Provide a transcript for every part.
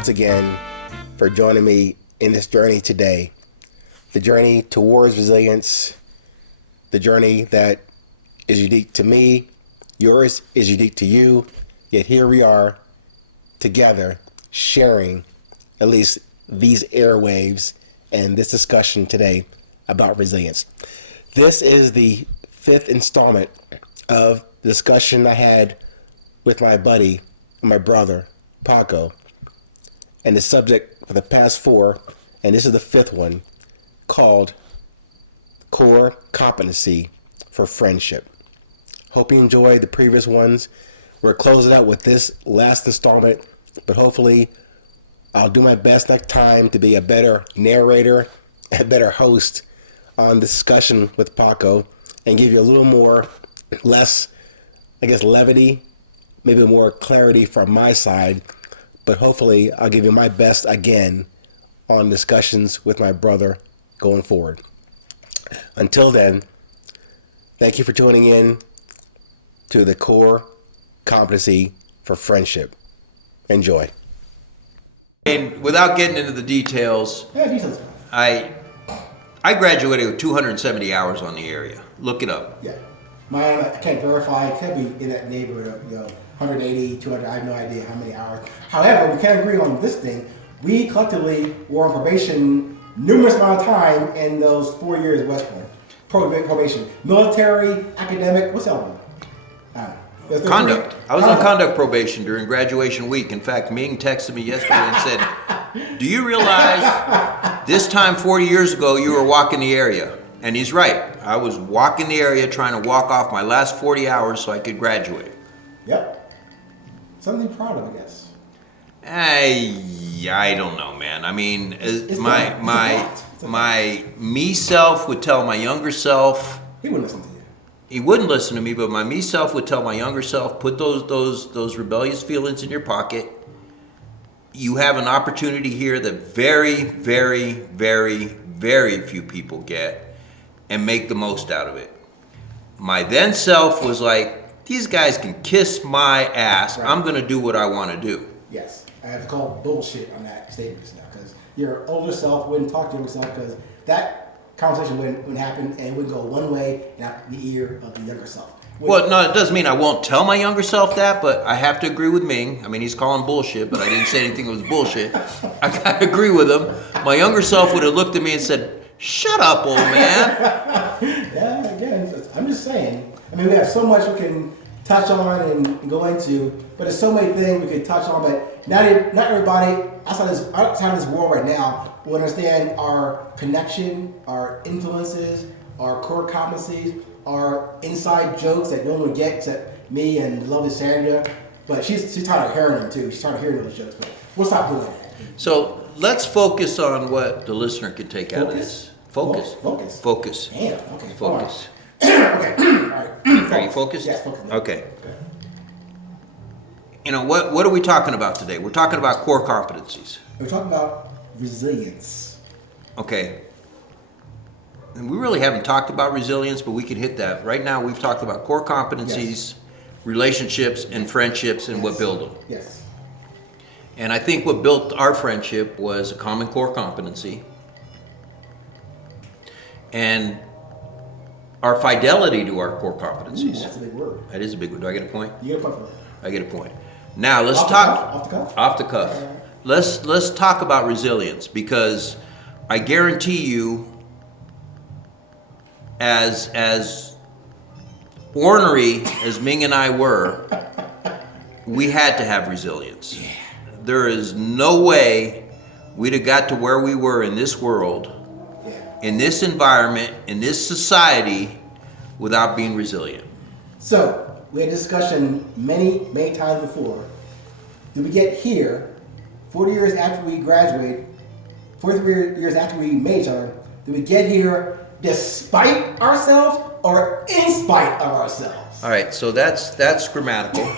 once again for joining me in this journey today. The journey towards resilience, the journey that is unique to me, yours is unique to you, yet here we are together sharing at least these airwaves and this discussion today about resilience. This is the fifth installment of the discussion I had with my buddy, my brother, Paco, and the subject for the past four, and this is the fifth one, called Core Competency for Friendship. Hope you enjoyed the previous ones. We're closing out with this last installment, but hopefully I'll do my best next time to be a better narrator, a better host on the discussion with Paco, and give you a little more, less, levity, maybe more clarity from my side, but hopefully I'll give you my best again on discussions with my brother going forward. Until then, thank you for tuning in to the Core Competency for Friendship. Enjoy. And without getting into the details, I graduated with 270 hours on the area. Look it up. Yeah. Mine, I can't verify. It could be in that neighborhood of 180, 200. I have no idea how many hours. However, we can agree on this thing. We collectively were on probation numerous amount of time in those 4 years at West Point. Probation. Military, academic, what's that one? Conduct. I was on conduct probation during graduation week. In fact, Ming texted me yesterday and said, "Do you realize this time 40 years ago you were walking the area?" And he's right. I was walking the area trying to walk off my last 40 hours so I could graduate. Yep. Something to be proud of, I guess. I don't know, man. I mean, my me self would tell my younger self. He wouldn't listen to you. He wouldn't listen to me, but my me self would tell my younger self, put those rebellious feelings in your pocket. You have an opportunity here that very, very, very, very few people get, and make the most out of it. My then self was like, these guys can kiss my ass. Right. I'm going to do what I want to do. Yes. I have to call bullshit on that statement now, because your older self wouldn't talk to your self, because that conversation wouldn't happen, and it would go one way, not the ear of the younger self. Well, no, it doesn't mean I won't tell my younger self that, but I have to agree with Ming. I mean, he's calling bullshit, but I didn't say anything that was bullshit. I gotta agree with him. My younger self would have looked at me and said, "Shut up, old man." Yeah, again, I'm just saying. I mean, we have so much we can touch on and go into, but there's so many things we could touch on, but not everybody outside this world right now will understand our connection, our influences, our core competencies, our inside jokes that no one would get except me and lovely Sandra. But she's tired of hearing them too. She's tired of hearing those jokes, but we'll stop doing that. So let's focus on what the listener can take out of this. Focus. Damn, okay. Focus. Okay, all right. Are you focused? Yes, focus. Okay. You know, what are we talking about today? We're talking about core competencies. We're talking about resilience. Okay. And we really haven't talked about resilience, but we can hit that. Right now, we've talked about core competencies, yes, relationships, and friendships, and yes, what build them. Yes. And I think what built our friendship was a common core competency. And our fidelity to our core competencies. Ooh, that's a big word. That is a big word. Do I get a point? You get a point for that. I get a point. Now let's Off the cuff. Let's talk about resilience, because I guarantee you, as ornery as Ming and I were, we had to have resilience. Yeah. There is no way we'd have got to where we were in this world, in this environment, in this society, without being resilient. So, we had a discussion many times before. Did we get here 40 years after we graduated, 43 years after we made each other? Did we get here despite ourselves or in spite of ourselves? All right, so that's grammatical.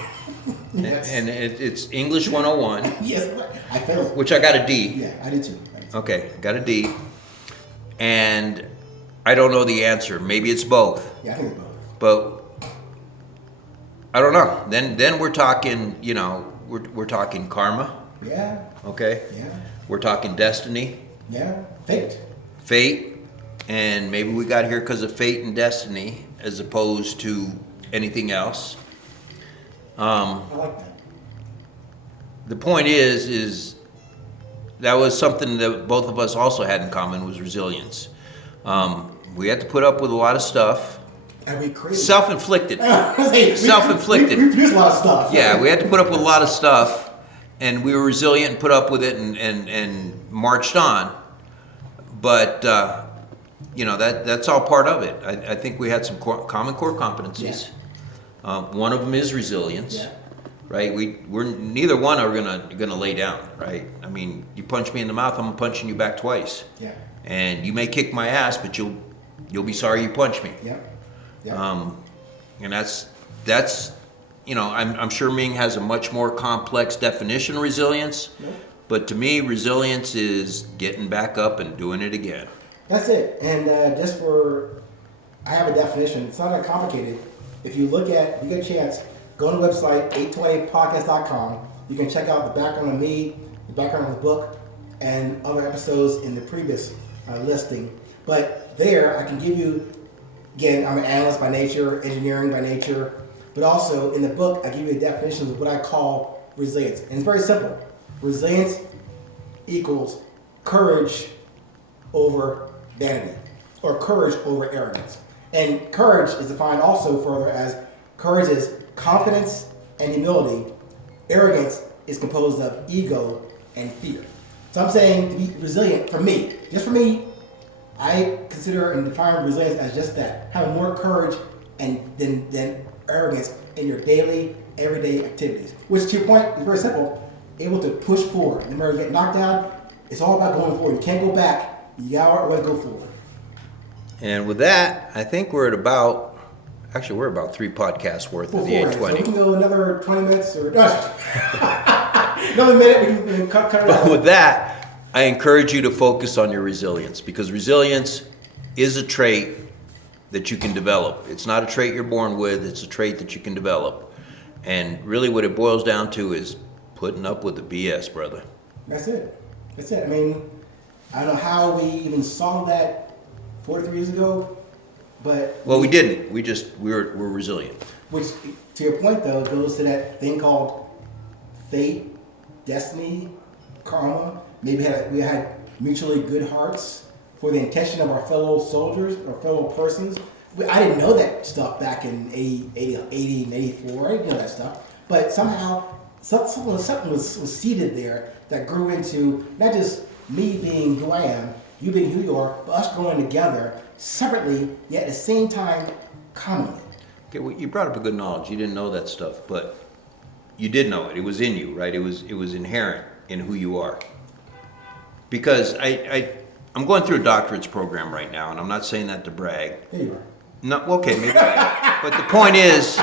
Yes. And it's English 101. Yes, I failed. Which I got a D. Yeah, I did too. Okay, got a D. And I don't know the answer. Maybe it's both. Yeah, I think it's both. But I don't know. Then we're talking, we're talking karma. Yeah. Okay? Yeah. We're talking destiny, Yeah. Fate. and maybe we got here because of fate and destiny as opposed to anything else. I like that. The point is that was something that both of us also had in common was resilience. We had to put up with a lot of stuff. And we created. Self-inflicted. Hey, Self-inflicted. We produced a lot of stuff. Yeah, we had to put up with a lot of stuff, and we were resilient and put up with it and marched on. But, that's all part of it. I think we had some common core competencies. Yeah. One of them is resilience. Yeah. Right, we're neither one are gonna lay down, right? I mean, you punch me in the mouth, I'm punching you back twice. Yeah. And you may kick my ass, but you'll be sorry you punched me. Yeah. Yeah. And that's I'm sure Ming has a much more complex definition of resilience, but to me, resilience is getting back up and doing it again. That's it. And I have a definition. It's not that complicated. If you get a chance, go on the website, 820podcast.com. You can check out the background of me, the background of the book, and other episodes in the previous listing. But there, I can give you, again, I'm an analyst by nature, engineering by nature, but also in the book, I give you a definition of what I call resilience. And it's very simple. Resilience equals courage over vanity, or courage over arrogance. And courage is defined also further as courage is confidence and humility. Arrogance is composed of ego and fear. So I'm saying to be resilient, just for me, I consider and define resilience as just that, having more courage than arrogance in your daily, everyday activities. Which, to your point, is very simple. Able to push forward. No matter you get knocked down, it's all about going forward. You can't go back. You gotta go forward. And with that, I think we're about 3 podcasts worth of the 820. So we can go another 20 minutes or another minute. We can cut it out. With that, I encourage you to focus on your resilience, because resilience is a trait that you can develop. It's not a trait you're born with, it's a trait that you can develop. And really what it boils down to is putting up with the BS, brother. That's it. I mean, I don't know how we even saw that 43 years ago, but... Well, we didn't. We're resilient. Which, to your point, though, goes to that thing called fate, destiny, karma. Maybe we had mutually good hearts for the intention of our fellow soldiers or fellow persons. I didn't know that stuff back in 80 and 84. I didn't know that stuff. But somehow, something was seeded there that grew into not just me being who I am, you being who you are, but us growing together separately, yet at the same time, commonly. Okay, well, you brought up a good knowledge. You didn't know that stuff, but you did know it. It was in you, right? It was inherent in who you are. Because I'm going through a doctorate's program right now, and I'm not saying that to brag. There you are. No, okay, maybe I am. But the point is,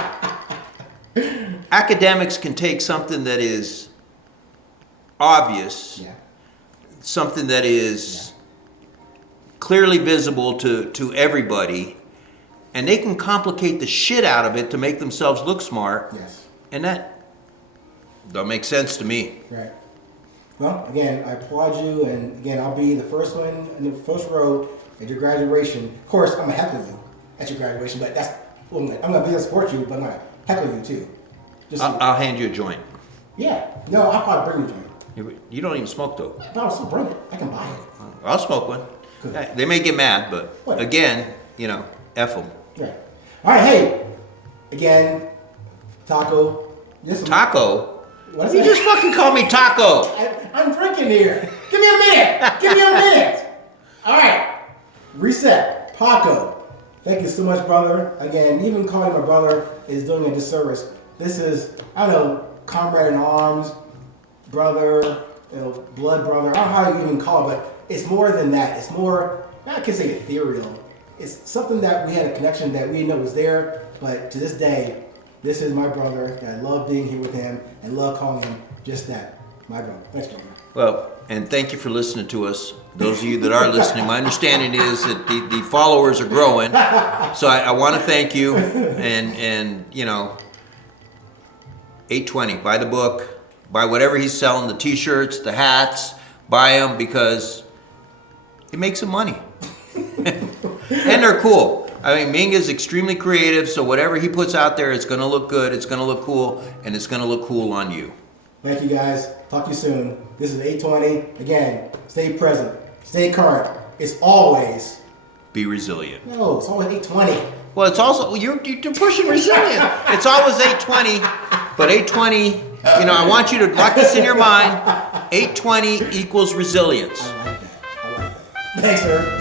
academics can take something that is obvious, something that is clearly visible to everybody, and they can complicate the shit out of it to make themselves look smart. Yes. And that don't make sense to me. Right. Well, again, I applaud you, and again, I'll be the first one in the first row at your graduation. Of course, I'm gonna heckle you at your graduation, but I'm gonna be there to support you, but I'm gonna heckle you too. I'll hand you a joint. Yeah. No, I'll probably bring you a joint. You don't even smoke though. No, I'll still bring it. I can buy it. I'll smoke one. Good. They may get mad, but Whatever. again, F them. Right. All right. Hey, again, Taco. Taco? What is You that? just fucking call me Taco. I'm drinking here. Give me a minute. All right. Reset. Paco. Thank you so much, brother. Again, even calling my brother is doing a disservice. This is, I don't know, comrade in arms, brother, blood brother. I don't know how you even call it, but it's more than that. It's more, I can say ethereal. It's something that we had a connection that we didn't know was there, but to this day, this is my brother. I love being here with him and love calling him just that, my brother. Thanks, brother. Well, and thank you for listening to us. Those of you that are listening, my understanding is that the followers are growing. So I want to thank you. And 820, buy the book, Buy whatever he's selling, the t-shirts, the hats, buy them because it makes him money. And they're cool. I mean, Ming is extremely creative, so whatever he puts out there, it's going to look good, it's going to look cool, and it's going to look cool on you. Thank you guys. Talk to you soon. This is 820. Again, stay present, stay current. It's always, Be resilient. no, it's always 820. Well, it's also, you're pushing resilient. It's always 820, but 820, I want you to lock this in your mind. 820 equals resilience. I like that. Thanks, sir.